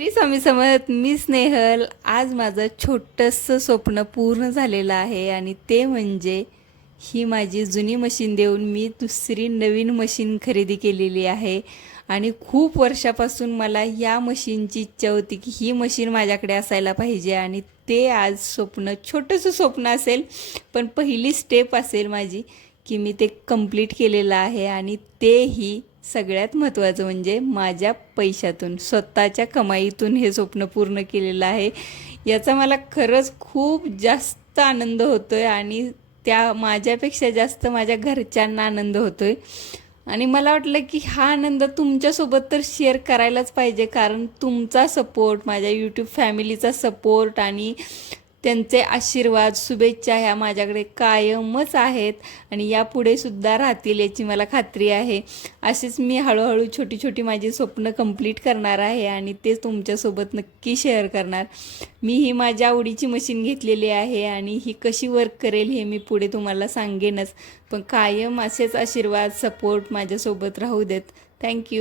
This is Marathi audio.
श्री स्वामी समर्थ मी स्नेहल आज माझं छोटंसं स्वप्न पूर्ण झालेलं आहे आणि ते म्हणजे ही माझी जुनी मशीन देऊन मी दुसरी नवीन मशीन खरेदी केलेली आहे. आणि खूप वर्षापासून मला या मशीनची इच्छा होती की ही मशीन माझ्याकडे असायला पाहिजे आणि ते आज स्वप्न छोटंसं स्वप्न असेल पण पहिली स्टेप असेल माझी की मी ते कंप्लीट केलेलं आहे आणि तेही सगळ्यात महत्त्वाचं म्हणजे माझ्या पैशातून स्वतःच्या कमाईतून हे स्वप्न पूर्ण केलेलं आहे. याचा मला खरंच खूप जास्त आनंद होतो आहे आणि त्या माझ्यापेक्षा जास्त माझ्या घरच्यांना आनंद होतो आहे आणि मला वाटलं की हा आनंद तुमच्यासोबत तर शेअर करायलाच पाहिजे कारण तुमचा सपोर्ट माझ्या यूट्यूब फॅमिलीचा सपोर्ट आणि त्यांचे आशीर्वाद शुभेच्छा ह्या माझ्याकडे कायमच आहेत आणि यापुढे सुद्धा राहतील याची मला खात्री आहे. अशीच मी हळूहळू छोटी छोटी माझी स्वप्न कंप्लीट करणार आहे आणि ते तुमच्यासोबत नक्की शेअर करणार. मी ही माझ्या आवडीची मशीन घेतलेली आहे आणि ही कशी वर्क करेल हे मी पुढे तुम्हाला सांगेनच. पण कायम असेच आशीर्वाद सपोर्ट माझ्यासोबत राहू देत. थँक्यू